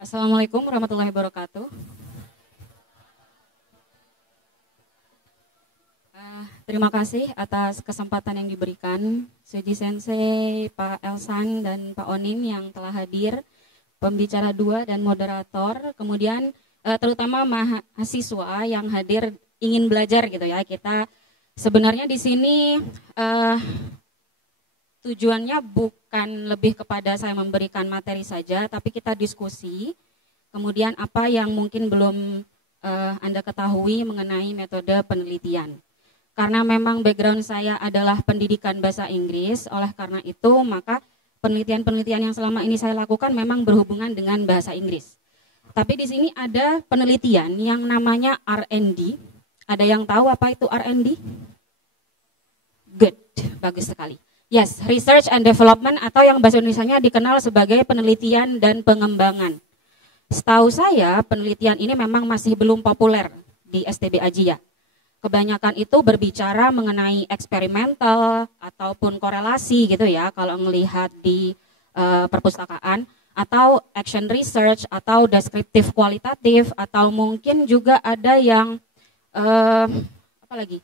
Assalamualaikum warahmatullahi wabarakatuh. Terima kasih atas kesempatan yang diberikan Suji Sensei, Pak Elsan, dan Pak Onin yang telah hadir, pembicara dua dan moderator, kemudian terutama mahasiswa yang hadir ingin belajar gitu ya. Kita sebenarnya di sini tujuannya bukan lebih kepada saya memberikan materi saja, tapi kita diskusi. Kemudian apa yang mungkin belum Anda ketahui mengenai metode penelitian. Karena memang background saya adalah pendidikan bahasa Inggris, oleh karena itu maka penelitian-penelitian yang selama ini saya lakukan memang berhubungan dengan bahasa Inggris. Tapi di sini ada penelitian yang namanya R&D. Ada yang tahu apa itu R&D? Good, bagus sekali. Yes, Research and Development atau yang bahasa Indonesianya dikenal sebagai penelitian dan pengembangan. Setahu saya penelitian ini memang masih belum populer di STB Ajia. Kebanyakan itu berbicara mengenai eksperimental ataupun korelasi gitu ya kalau melihat di perpustakaan, atau action research atau deskriptif kualitatif, atau mungkin juga ada yang apa lagi?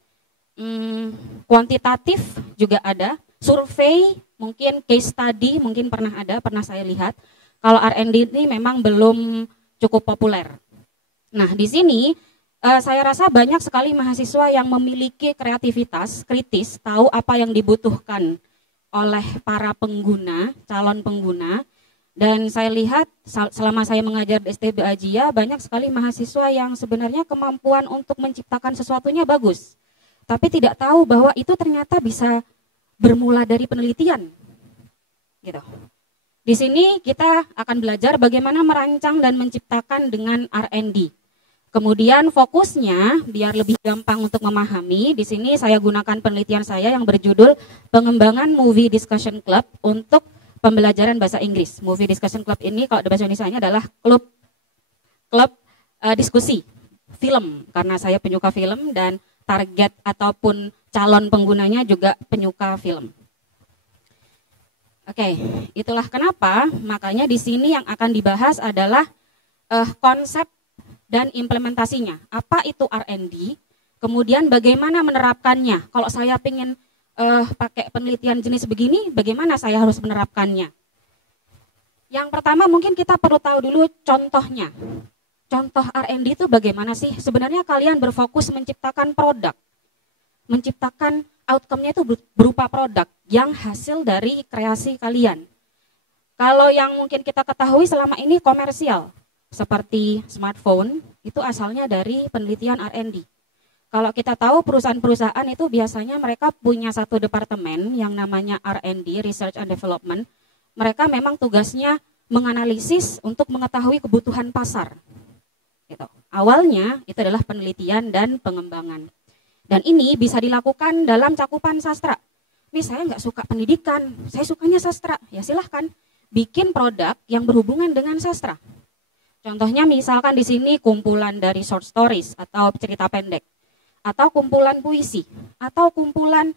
Kuantitatif juga ada. Survei, mungkin case study, mungkin pernah saya lihat. Kalau R&D ini memang belum cukup populer. Nah, di sini saya rasa banyak sekali mahasiswa yang memiliki kreativitas, kritis, tahu apa yang dibutuhkan oleh para pengguna, calon pengguna. Dan saya lihat selama saya mengajar di STB Ajia, banyak sekali mahasiswa yang sebenarnya kemampuan untuk menciptakan sesuatunya bagus. Tapi tidak tahu bahwa itu ternyata bisa bermula dari penelitian, gitu. Di sini kita akan belajar bagaimana merancang dan menciptakan dengan R&D. Kemudian fokusnya biar lebih gampang untuk memahami, di sini saya gunakan penelitian saya yang berjudul Pengembangan Movie Discussion Club untuk pembelajaran bahasa Inggris. Movie Discussion Club ini kalau di bahasa Indonesia adalah klub diskusi film, karena saya penyuka film dan target ataupun calon penggunanya juga penyuka film. Oke, itulah kenapa makanya di sini yang akan dibahas adalah konsep dan implementasinya. Apa itu R&D? Kemudian bagaimana menerapkannya? Kalau saya ingin pakai penelitian jenis begini, bagaimana saya harus menerapkannya? Yang pertama mungkin kita perlu tahu dulu contohnya. Contoh R&D itu bagaimana sih? Sebenarnya kalian berfokus menciptakan produk. Menciptakan outcome-nya itu berupa produk yang hasil dari kreasi kalian. Kalau yang mungkin kita ketahui selama ini komersial, seperti smartphone, itu asalnya dari penelitian R&D. Kalau kita tahu perusahaan-perusahaan itu biasanya mereka punya satu departemen yang namanya R&D, Research and Development. Mereka memang tugasnya menganalisis untuk mengetahui kebutuhan pasar. Gitu. Awalnya itu adalah penelitian dan pengembangan. Dan ini bisa dilakukan dalam cakupan sastra. Nih saya nggak suka pendidikan, saya sukanya sastra. Ya silahkan bikin produk yang berhubungan dengan sastra. Contohnya misalkan di sini kumpulan dari short stories atau cerita pendek, atau kumpulan puisi, atau kumpulan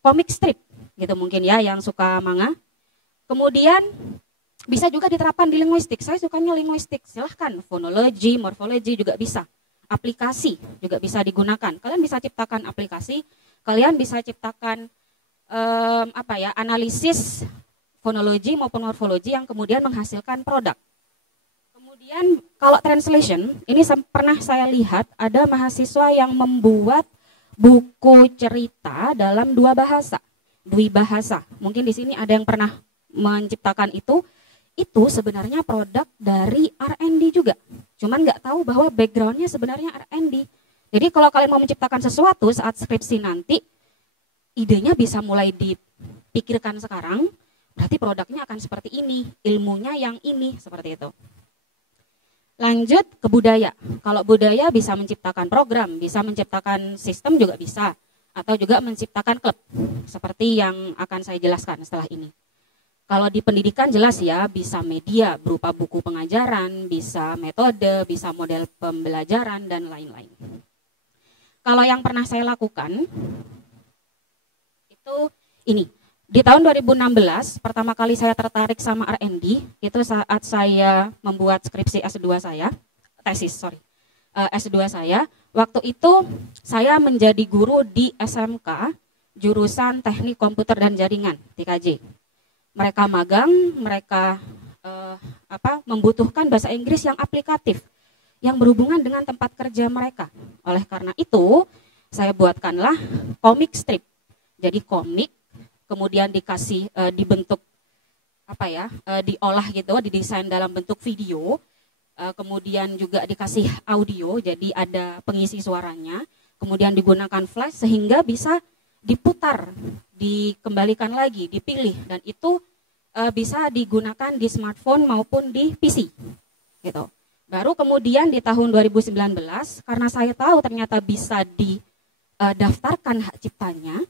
comic strip, gitu mungkin ya yang suka manga. Kemudian bisa juga diterapkan di linguistik. Saya sukanya linguistik, silahkan fonologi, morfologi juga bisa. Aplikasi juga bisa digunakan. Kalian bisa ciptakan aplikasi, kalian bisa ciptakan analisis fonologi maupun morfologi yang kemudian menghasilkan produk. Kemudian kalau translation, ini pernah saya lihat ada mahasiswa yang membuat buku cerita dalam dua bahasa, dwibahasa. Mungkin di sini ada yang pernah menciptakan itu sebenarnya produk dari R&D juga. Cuman nggak tahu bahwa backgroundnya sebenarnya R&D. Jadi kalau kalian mau menciptakan sesuatu saat skripsi nanti, idenya bisa mulai dipikirkan sekarang, berarti produknya akan seperti ini, ilmunya yang ini, seperti itu. Lanjut ke budaya. Kalau budaya bisa menciptakan program, bisa menciptakan sistem juga bisa, atau juga menciptakan klub, seperti yang akan saya jelaskan setelah ini. Kalau di pendidikan jelas ya, bisa media berupa buku pengajaran, bisa metode, bisa model pembelajaran, dan lain-lain. Kalau yang pernah saya lakukan, itu ini. Di tahun 2016, pertama kali saya tertarik sama R&D, itu saat saya membuat skripsi S2 saya, S2 saya. Waktu itu saya menjadi guru di SMK, jurusan Teknik Komputer dan Jaringan, TKJ. Mereka magang, mereka membutuhkan bahasa Inggris yang aplikatif, yang berhubungan dengan tempat kerja mereka. Oleh karena itu, saya buatkanlah komik strip. Jadi komik, kemudian dikasih dibentuk diolah gitu, didesain dalam bentuk video, kemudian juga dikasih audio, jadi ada pengisi suaranya, kemudian digunakan flash sehingga bisa diputar, dikembalikan lagi, dipilih, dan itu bisa digunakan di smartphone maupun di PC gitu. Baru kemudian di tahun 2019, karena saya tahu ternyata bisa didaftarkan hak ciptanya,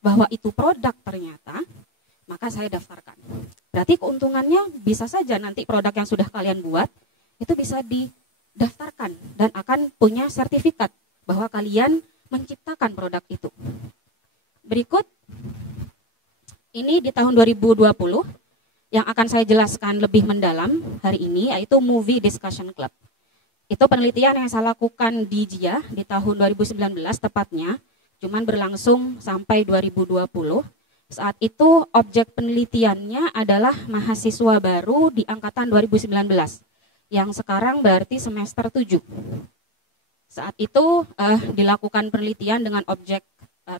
bahwa itu produk ternyata, maka saya daftarkan. Berarti keuntungannya bisa saja nanti produk yang sudah kalian buat, itu bisa didaftarkan dan akan punya sertifikat bahwa kalian menciptakan produk itu. Berikut, ini di tahun 2020, yang akan saya jelaskan lebih mendalam hari ini, yaitu Movie Discussion Club. Itu penelitian yang saya lakukan di JIA di tahun 2019 tepatnya, cuman berlangsung sampai 2020. Saat itu objek penelitiannya adalah mahasiswa baru di angkatan 2019, yang sekarang berarti semester 7. Saat itu dilakukan penelitian dengan objek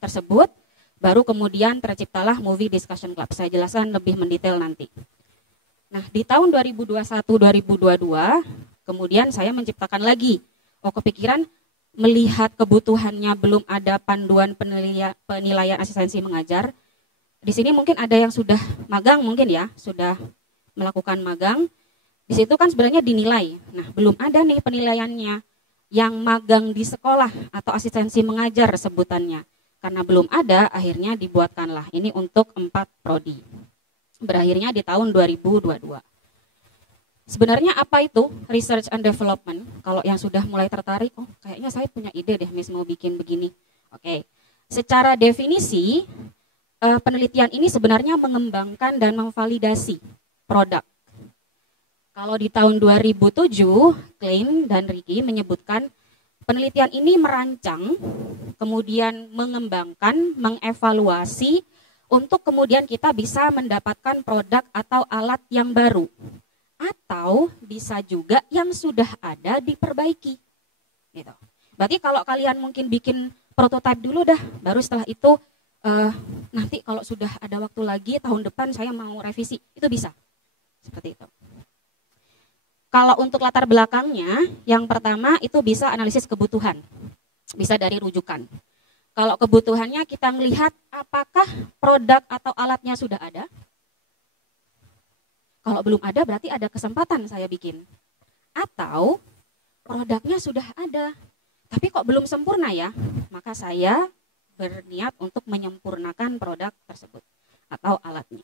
tersebut, baru kemudian terciptalah Movie Discussion Club. Saya jelaskan lebih mendetail nanti. Nah, di tahun 2021-2022, kemudian saya menciptakan lagi. Kepikiran, melihat kebutuhannya belum ada panduan penilaian asistensi mengajar. Di sini mungkin ada yang sudah magang mungkin ya, sudah melakukan magang. Di situ kan sebenarnya dinilai. Nah, belum ada nih penilaiannya yang magang di sekolah atau asistensi mengajar sebutannya. Karena belum ada, akhirnya dibuatkanlah ini untuk 4 prodi. Berakhirnya di tahun 2022. Sebenarnya apa itu research and development? Kalau yang sudah mulai tertarik, kayaknya saya punya ide deh, Miss mau bikin begini. Oke. Secara definisi, penelitian ini sebenarnya mengembangkan dan memvalidasi produk. Kalau di tahun 2007, Klein dan Ricky menyebutkan penelitian ini merancang, kemudian mengembangkan, mengevaluasi, untuk kemudian kita bisa mendapatkan produk atau alat yang baru. Atau bisa juga yang sudah ada diperbaiki. Gitu. Berarti kalau kalian mungkin bikin prototipe dulu dah, baru setelah itu nanti kalau sudah ada waktu lagi tahun depan saya mau revisi, itu bisa. Seperti itu. Kalau untuk latar belakangnya, yang pertama itu bisa analisis kebutuhan. Bisa dari rujukan. Kalau kebutuhannya kita melihat apakah produk atau alatnya sudah ada. Kalau belum ada berarti ada kesempatan saya bikin. Atau produknya sudah ada, tapi kok belum sempurna ya, maka saya berniat untuk menyempurnakan produk tersebut atau alatnya.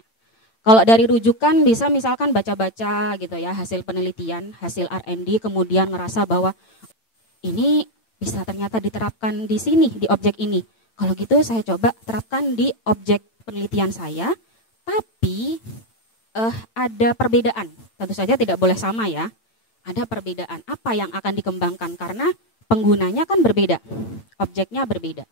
Kalau dari rujukan bisa misalkan baca-baca gitu ya, hasil penelitian, hasil R&D, kemudian ngerasa bahwa ini bisa ternyata diterapkan di sini, di objek ini. Kalau gitu saya coba terapkan di objek penelitian saya, tapi ada perbedaan. Tentu saja tidak boleh sama ya. Ada perbedaan. Apa yang akan dikembangkan? Karena penggunanya kan berbeda. Objeknya berbeda.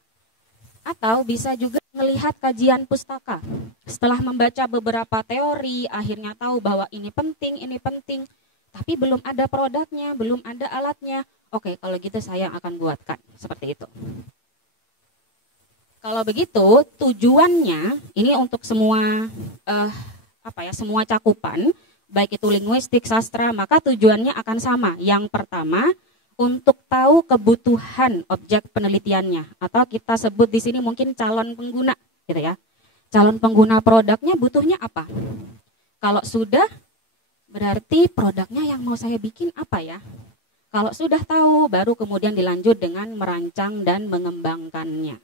Atau bisa juga melihat kajian pustaka. Setelah membaca beberapa teori, akhirnya tahu bahwa ini penting. Tapi belum ada produknya, belum ada alatnya. Oke, kalau gitu saya akan buatkan. Seperti itu. Kalau begitu, tujuannya ini untuk semua semua cakupan, baik itu linguistik, sastra, maka tujuannya akan sama. Yang pertama, untuk tahu kebutuhan objek penelitiannya, atau kita sebut di sini mungkin calon pengguna, gitu ya. Calon pengguna produknya butuhnya apa? Kalau sudah, berarti produknya yang mau saya bikin apa ya? Kalau sudah tahu, baru kemudian dilanjut dengan merancang dan mengembangkannya.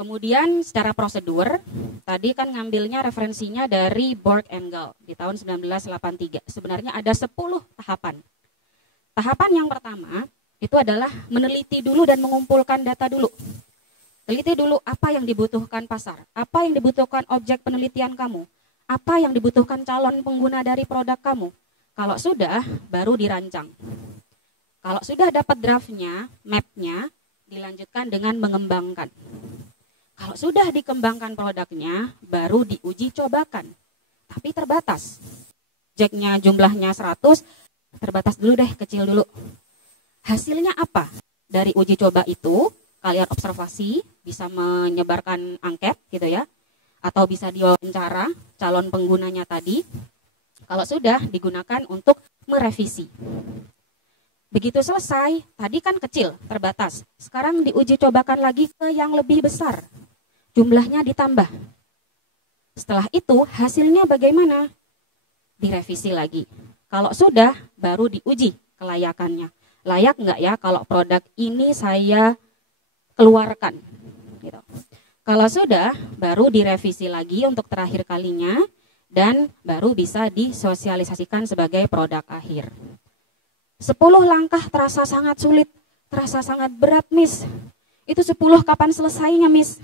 Kemudian secara prosedur, tadi kan ngambilnya referensinya dari Borg and Gall di tahun 1983. Sebenarnya ada 10 tahapan. Tahapan yang pertama itu adalah meneliti dulu dan mengumpulkan data dulu. Teliti dulu apa yang dibutuhkan pasar, apa yang dibutuhkan objek penelitian kamu, apa yang dibutuhkan calon pengguna dari produk kamu. Kalau sudah, baru dirancang. Kalau sudah dapat draftnya, mapnya, dilanjutkan dengan mengembangkan. Kalau sudah dikembangkan produknya, baru diuji cobakan. Tapi terbatas. Jacknya jumlahnya 100, terbatas dulu deh, kecil dulu. Hasilnya apa? Dari uji coba itu, kalian observasi, bisa menyebarkan angket gitu ya, atau bisa diwawancara calon penggunanya tadi. Kalau sudah, digunakan untuk merevisi. Begitu selesai, tadi kan kecil, terbatas. Sekarang diuji cobakan lagi ke yang lebih besar. Jumlahnya ditambah. Setelah itu, hasilnya bagaimana? Direvisi lagi. Kalau sudah, baru diuji kelayakannya. Layak nggak ya kalau produk ini saya keluarkan? Gitu. Kalau sudah, baru direvisi lagi untuk terakhir kalinya, dan baru bisa disosialisasikan sebagai produk akhir. 10 langkah terasa sangat sulit, terasa sangat berat, Miss. Itu 10 kapan selesainya, Miss?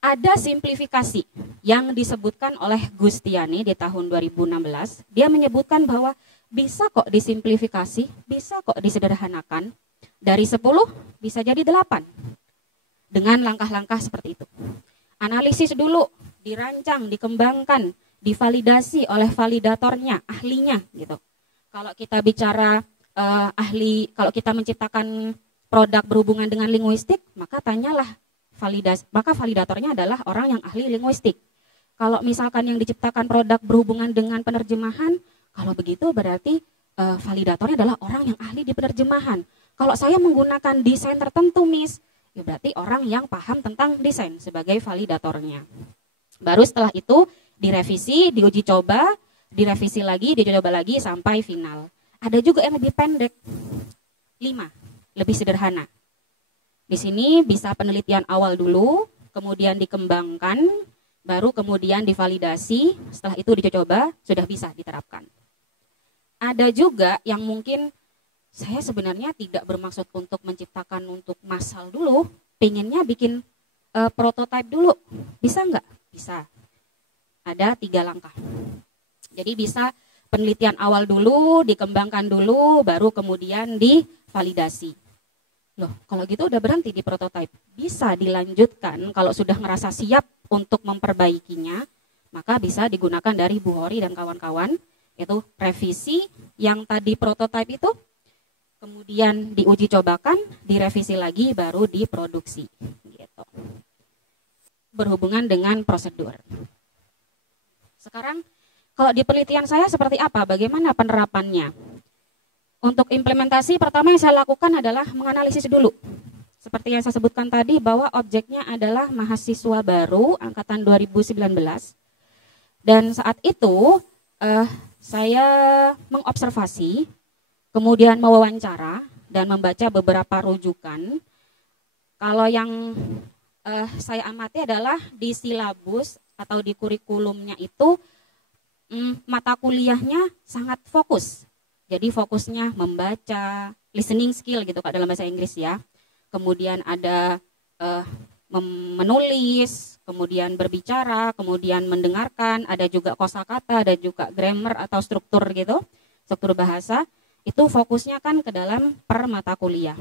Ada simplifikasi yang disebutkan oleh Gustiani di tahun 2016. Dia menyebutkan bahwa bisa kok disimplifikasi, bisa kok disederhanakan. Dari 10 bisa jadi 8. Dengan langkah-langkah seperti itu. Analisis dulu, dirancang, dikembangkan, divalidasi oleh validatornya, ahlinya gitu. Kalau kita bicara ahli, kalau kita menciptakan produk berhubungan dengan linguistik, maka tanyalah validasi, maka validatornya adalah orang yang ahli linguistik. Kalau misalkan yang diciptakan produk berhubungan dengan penerjemahan, kalau begitu berarti validatornya adalah orang yang ahli di penerjemahan. Kalau saya menggunakan desain tertentu, Miss, ya berarti orang yang paham tentang desain sebagai validatornya. Baru setelah itu direvisi, diuji coba, direvisi lagi, diuji coba lagi sampai final. Ada juga yang lebih pendek, 5, lebih sederhana. Di sini bisa penelitian awal dulu, kemudian dikembangkan, baru kemudian divalidasi, setelah itu diuji coba, sudah bisa diterapkan. Ada juga yang mungkin saya sebenarnya tidak bermaksud untuk menciptakan untuk massal dulu, pengennya bikin prototipe dulu. Bisa nggak? Bisa. Ada 3 langkah. Jadi bisa penelitian awal dulu, dikembangkan dulu, baru kemudian divalidasi. Loh, kalau gitu udah berhenti di prototipe. Bisa dilanjutkan kalau sudah merasa siap untuk memperbaikinya, maka bisa digunakan dari Bu Hori dan kawan-kawan, yaitu revisi yang tadi prototipe itu, kemudian diuji cobakan, direvisi lagi, baru diproduksi. Gitu. Berhubungan dengan prosedur. Sekarang, kalau di penelitian saya seperti apa? Bagaimana penerapannya? Untuk implementasi, pertama yang saya lakukan adalah menganalisis dulu. Seperti yang saya sebutkan tadi, bahwa objeknya adalah mahasiswa baru, angkatan 2019. Dan saat itu, saya mengobservasi, kemudian mewawancara dan membaca beberapa rujukan. Kalau yang saya amati adalah di silabus atau di kurikulumnya itu mata kuliahnya sangat fokus. Jadi fokusnya membaca, listening skill gitu Kak dalam bahasa Inggris ya. Kemudian ada menulis, kemudian berbicara, kemudian mendengarkan, ada juga kosakata, ada juga grammar atau struktur gitu, struktur bahasa. Itu fokusnya kan ke dalam per mata kuliah.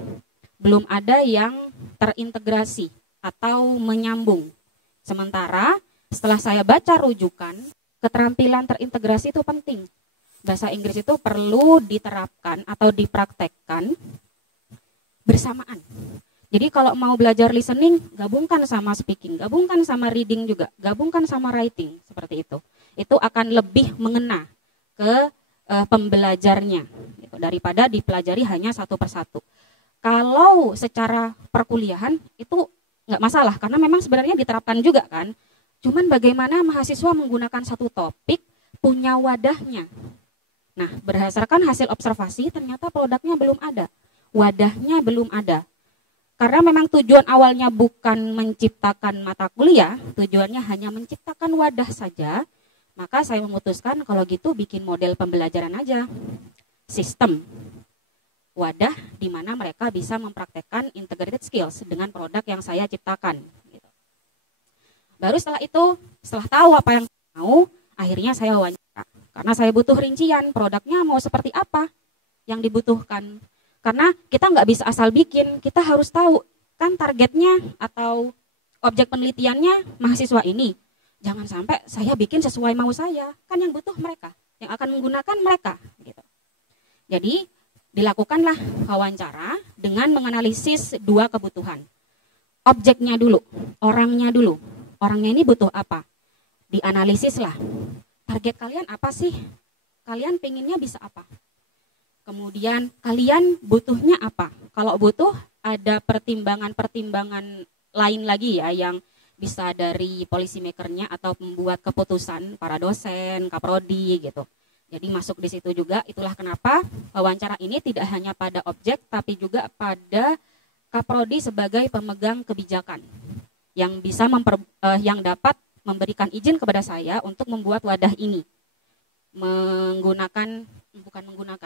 Belum ada yang terintegrasi atau menyambung. Sementara setelah saya baca rujukan, keterampilan terintegrasi itu penting. Bahasa Inggris itu perlu diterapkan atau dipraktekkan bersamaan. Jadi kalau mau belajar listening, gabungkan sama speaking, gabungkan sama reading juga, gabungkan sama writing, seperti itu. Itu akan lebih mengena ke pembelajarnya gitu, daripada dipelajari hanya satu persatu. Kalau secara perkuliahan itu nggak masalah karena memang sebenarnya diterapkan juga kan. Cuman bagaimana mahasiswa menggunakan satu topik punya wadahnya. Nah, berdasarkan hasil observasi ternyata produknya belum ada, wadahnya belum ada. Karena memang tujuan awalnya bukan menciptakan mata kuliah, tujuannya hanya menciptakan wadah saja. Maka saya memutuskan kalau gitu bikin model pembelajaran aja, sistem. wadah di mana mereka bisa mempraktekkan integrated skills dengan produk yang saya ciptakan. Gitu. Baru setelah itu, setelah tahu apa yang saya mau, akhirnya saya wawancara. Karena saya butuh rincian, produknya mau seperti apa yang dibutuhkan. Karena kita nggak bisa asal bikin, kita harus tahu kan targetnya atau objek penelitiannya mahasiswa ini. Jangan sampai saya bikin sesuai mau saya, kan yang butuh mereka, yang akan menggunakan mereka. Gitu. Jadi dilakukanlah wawancara dengan menganalisis dua kebutuhan. Objeknya dulu, orangnya dulu. Orangnya ini butuh apa? Dianalisis lah. Target kalian apa sih? Kalian pengennya bisa apa? Kemudian kalian butuhnya apa? Kalau butuh ada pertimbangan-pertimbangan lain lagi ya yang bisa dari policy makernya atau pembuat keputusan, para dosen, kaprodi gitu. Jadi masuk di situ juga, itulah kenapa wawancara ini tidak hanya pada objek tapi juga pada kaprodi sebagai pemegang kebijakan yang bisa yang dapat memberikan izin kepada saya untuk membuat wadah ini.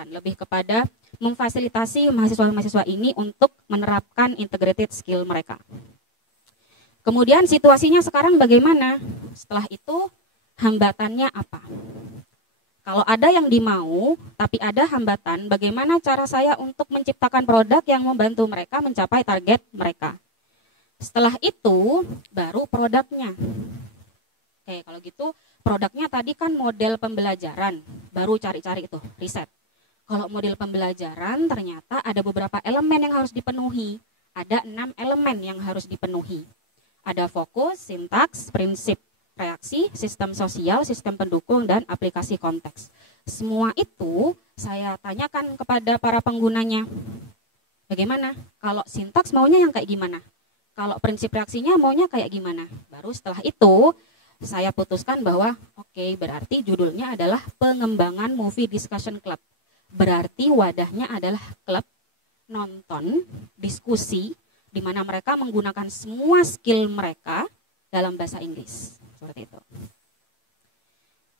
Lebih kepada memfasilitasi mahasiswa-mahasiswa ini untuk menerapkan integrated skill mereka. Kemudian situasinya sekarang bagaimana? Setelah itu hambatannya apa? Kalau ada yang dimau, tapi ada hambatan, bagaimana cara saya untuk menciptakan produk yang membantu mereka mencapai target mereka? Setelah itu, baru produknya. Oke, kalau gitu produknya tadi kan model pembelajaran, baru cari-cari itu, riset. Kalau model pembelajaran ternyata ada beberapa elemen yang harus dipenuhi. Ada 6 elemen yang harus dipenuhi. Ada fokus, sintaks, prinsip reaksi, sistem sosial, sistem pendukung, dan aplikasi konteks. Semua itu saya tanyakan kepada para penggunanya. Bagaimana? Kalau sintaks maunya yang kayak gimana? Kalau prinsip reaksinya maunya kayak gimana? Baru setelah itu saya putuskan bahwa oke, berarti judulnya adalah pengembangan movie discussion club. Berarti wadahnya adalah klub nonton, diskusi, di mana mereka menggunakan semua skill mereka dalam bahasa Inggris. Seperti itu.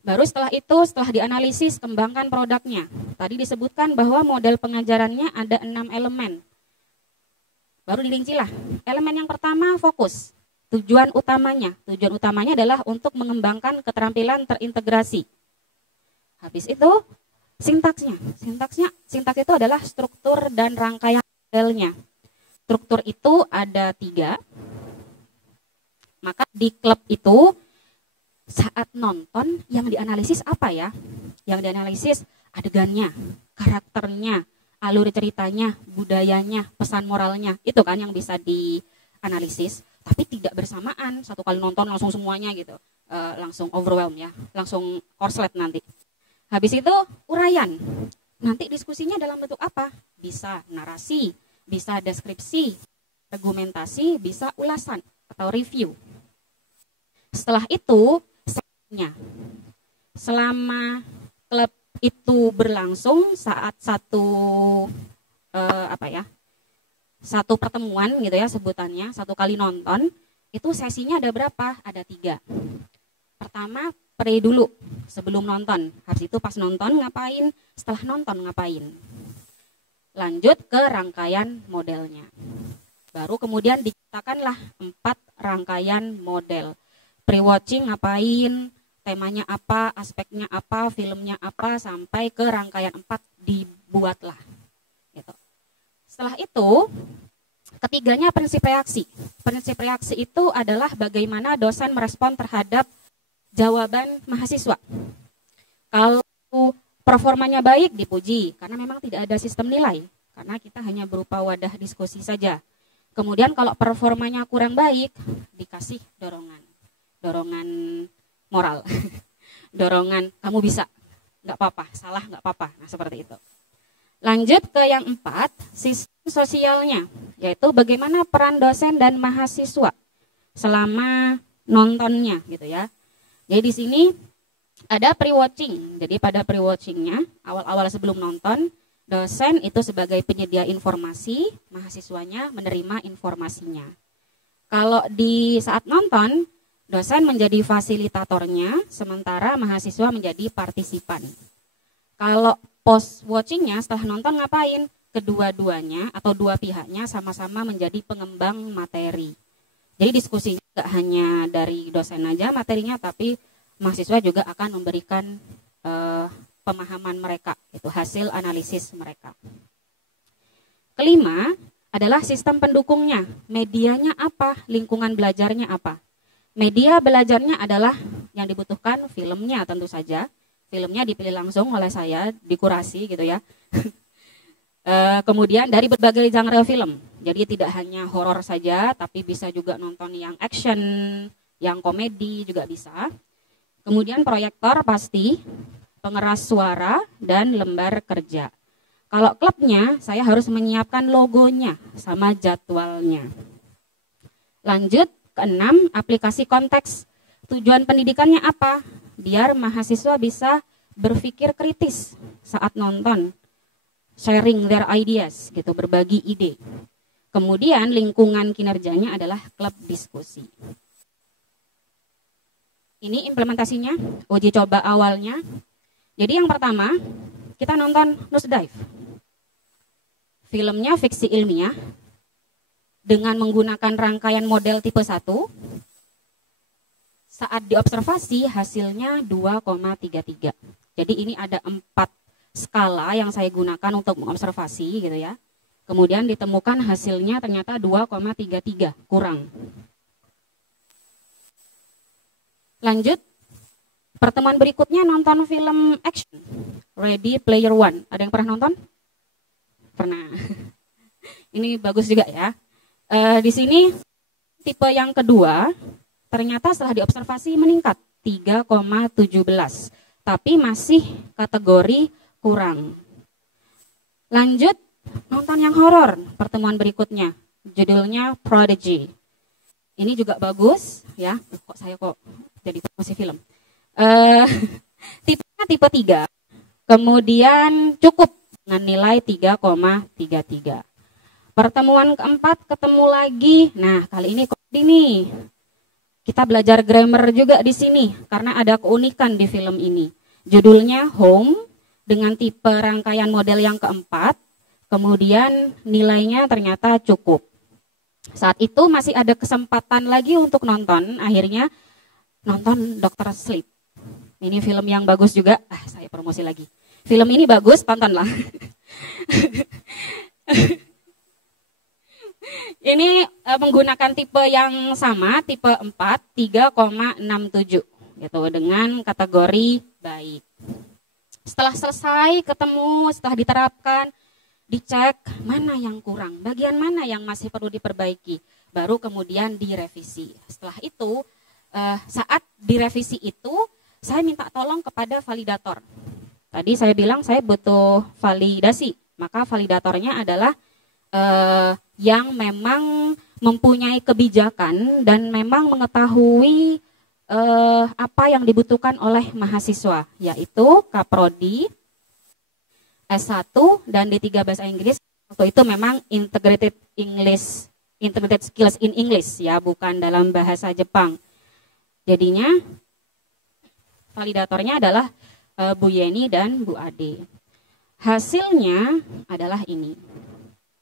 Baru setelah itu, setelah dianalisis, kembangkan produknya. Tadi disebutkan bahwa model pengajarannya ada 6 elemen. Baru dirincilah. Elemen yang pertama, fokus. Tujuan utamanya adalah untuk mengembangkan keterampilan terintegrasi. Habis itu, sintaksnya. Sintaks itu adalah struktur dan rangkaian modelnya. Struktur itu ada 3. Maka di klub itu, saat nonton yang dianalisis apa ya? Yang dianalisis adegannya, karakternya, alur ceritanya, budayanya, pesan moralnya. Itu kan yang bisa dianalisis. Tapi tidak bersamaan, satu kali nonton langsung semuanya gitu. Langsung overwhelm ya, langsung korslet nanti. Habis itu uraian. Nanti diskusinya dalam bentuk apa? Bisa narasi, bisa deskripsi, argumentasi, bisa ulasan atau review. Setelah itu, selama klub itu berlangsung saat satu pertemuan gitu ya sebutannya, 1 kali nonton, itu sesinya ada berapa? Ada 3. Pertama, pre dulu sebelum nonton. Habis itu pas nonton ngapain? Setelah nonton ngapain? Lanjut ke rangkaian modelnya. Baru kemudian diciptakanlah 4 rangkaian model. Pre-watching ngapain? Temanya apa? Aspeknya apa? Filmnya apa? Sampai ke rangkaian 4 dibuatlah. Gitu. Setelah itu, ketiganya prinsip reaksi. Prinsip reaksi itu adalah bagaimana dosen merespon terhadap jawaban mahasiswa. Kalau performanya baik, dipuji, karena memang tidak ada sistem nilai, karena kita hanya berupa wadah diskusi saja. Kemudian kalau performanya kurang baik, dikasih dorongan moral, dorongan kamu bisa, nggak apa-apa, salah nggak apa-apa, nah seperti itu. Lanjut ke yang 4, sistem sosialnya, yaitu bagaimana peran dosen dan mahasiswa selama nontonnya gitu ya. Jadi di sini ada pre-watching. Jadi pada pre-watchingnya, awal-awal sebelum nonton, dosen itu sebagai penyedia informasi, mahasiswanya menerima informasinya. Kalau di saat nonton, dosen menjadi fasilitatornya, sementara mahasiswa menjadi partisipan. Kalau post-watchingnya setelah nonton ngapain? kedua-duanya atau dua pihaknya sama-sama menjadi pengembang materi. Jadi diskusi tidak hanya dari dosen aja materinya, tapi mahasiswa juga akan memberikan pemahaman mereka, itu hasil analisis mereka. Kelima adalah sistem pendukungnya. Medianya apa? Lingkungan belajarnya apa? Media belajarnya adalah yang dibutuhkan filmnya tentu saja. Filmnya dipilih langsung oleh saya, dikurasi gitu ya. Kemudian dari berbagai genre film. Jadi tidak hanya horor saja, tapi bisa juga nonton yang action, yang komedi juga bisa. Kemudian proyektor pasti, pengeras suara, dan lembar kerja. Kalau klubnya, saya harus menyiapkan logonya sama jadwalnya. Lanjut, keenam, aplikasi konteks. Tujuan pendidikannya apa? Biar mahasiswa bisa berpikir kritis saat nonton, sharing their ideas, gitu, berbagi ide. Kemudian lingkungan kinerjanya adalah klub diskusi. Ini implementasinya, uji coba awalnya. Jadi yang pertama, kita nonton Nosedive. Filmnya fiksi ilmiah dengan menggunakan rangkaian model tipe 1. Saat diobservasi hasilnya 2,33. Jadi ini ada 4 skala yang saya gunakan untuk mengobservasi gitu ya. Kemudian ditemukan hasilnya ternyata 2,33, kurang. Lanjut, pertemuan berikutnya nonton film action, Ready Player One. Ada yang pernah nonton? Pernah. Ini bagus juga ya. Di sini tipe yang kedua, ternyata setelah diobservasi meningkat 3,17, tapi masih kategori kurang. Lanjut, nonton yang horor, pertemuan berikutnya, judulnya Prodigy. Ini juga bagus ya. Kok saya jadi promosi film. Tipenya tipe 3, kemudian cukup dengan nilai 3,33. Pertemuan keempat ketemu lagi. Nah, kali ini kok ini kita belajar grammar juga di sini karena ada keunikan di film ini. Judulnya Home dengan tipe rangkaian model yang keempat. Kemudian nilainya ternyata cukup. Saat itu masih ada kesempatan lagi untuk nonton. Akhirnya nonton Dr. Sleep. Ini film yang bagus juga. Saya promosi lagi. Film ini bagus, tontonlah. Ini menggunakan tipe yang sama, tipe 4, 3,67 gitu, dengan kategori baik. Setelah selesai ketemu, setelah diterapkan, dicek mana yang kurang, bagian mana yang masih perlu diperbaiki, baru kemudian direvisi. Setelah itu, saat direvisi itu, saya minta tolong kepada validator. Tadi saya bilang saya butuh validasi, maka validatornya adalah yang memang mempunyai kebijakan dan memang mengetahui apa yang dibutuhkan oleh mahasiswa, yaitu Kaprodi, S1 dan D3 Bahasa Inggris. Waktu itu memang integrated skills in English ya, bukan dalam bahasa Jepang. Jadinya validatornya adalah Bu Yeni dan Bu Ade. Hasilnya adalah ini.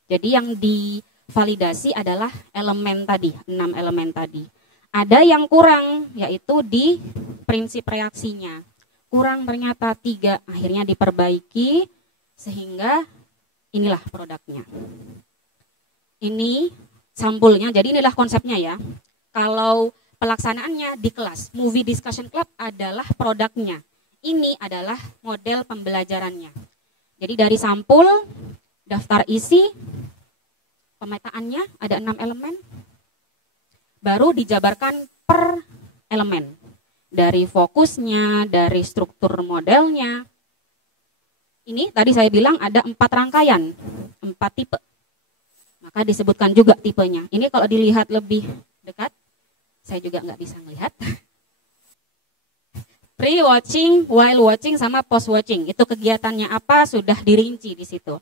Jadi yang divalidasi adalah elemen tadi, 6 elemen tadi. Ada yang kurang, yaitu di prinsip reaksinya. Kurang ternyata 3, akhirnya diperbaiki sehingga inilah produknya. Ini sampulnya, jadi inilah konsepnya ya. Kalau pelaksanaannya di kelas, Movie Discussion Club adalah produknya. Ini adalah model pembelajarannya. Jadi dari sampul, daftar isi, pemetaannya ada 6 elemen, baru dijabarkan per elemen. Dari fokusnya, dari struktur modelnya. Ini tadi saya bilang ada 4 rangkaian, 4 tipe. Maka disebutkan juga tipenya. Ini kalau dilihat lebih dekat, saya juga nggak bisa melihat. Pre-watching, while watching, sama post-watching. Itu kegiatannya apa, sudah dirinci di situ.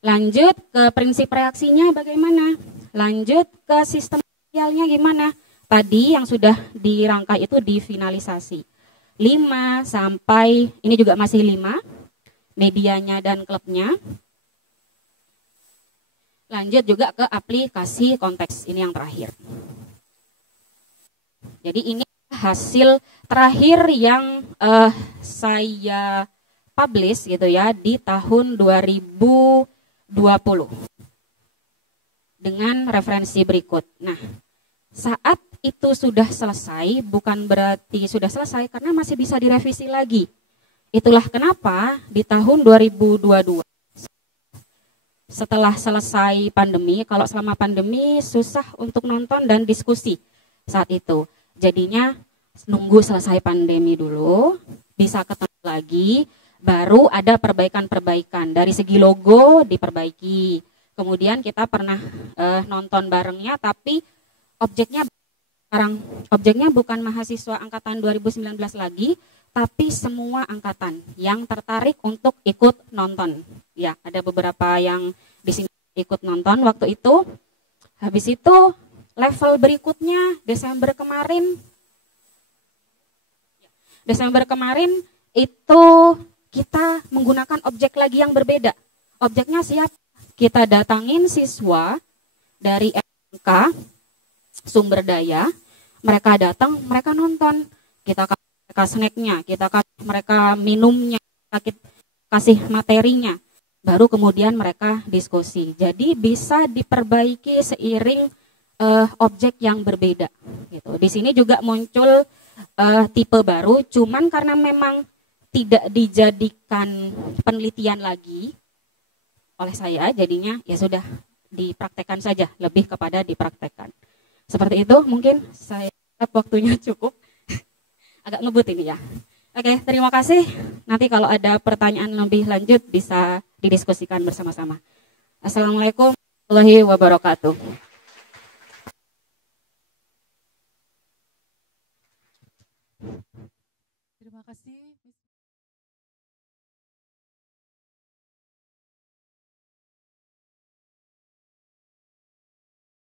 Lanjut ke prinsip reaksinya bagaimana. Lanjut ke sistem sosialnya gimana. Tadi yang sudah dirangkai itu difinalisasi. 5 sampai, ini juga masih 5, medianya dan klubnya. Lanjut juga ke aplikasi konteks, ini yang terakhir. Jadi ini hasil terakhir yang saya publish gitu ya di tahun 2020 dengan referensi berikut. Nah, saat itu sudah selesai, bukan berarti sudah selesai karena masih bisa direvisi lagi. Itulah kenapa di tahun 2022 setelah selesai pandemi, kalau selama pandemi susah untuk nonton dan diskusi saat itu. Jadinya nunggu selesai pandemi dulu, bisa ketemu lagi, baru ada perbaikan-perbaikan. Dari segi logo diperbaiki. Kemudian kita pernah nonton barengnya, tapi objeknya bukan mahasiswa angkatan 2019 lagi, tapi semua angkatan yang tertarik untuk ikut nonton. Ya, ada beberapa yang di sini ikut nonton waktu itu. Habis itu level berikutnya Desember kemarin itu kita menggunakan objek lagi yang berbeda. Objeknya siapa? Kita datangin siswa dari SMK sumber daya, mereka datang, mereka nonton, kita kasih mereka snacknya, kita kasih mereka minumnya, kita kasih materinya, baru kemudian mereka diskusi. Jadi bisa diperbaiki seiring objek yang berbeda. Gitu. Di sini juga muncul tipe baru, cuman karena memang tidak dijadikan penelitian lagi oleh saya, jadinya ya sudah dipraktekkan saja, lebih kepada dipraktekkan. Seperti itu, mungkin saya waktunya cukup. Agak ngebut ini ya. Oke, terima kasih. Nanti kalau ada pertanyaan lebih lanjut bisa didiskusikan bersama-sama. Assalamualaikum warahmatullahi wabarakatuh.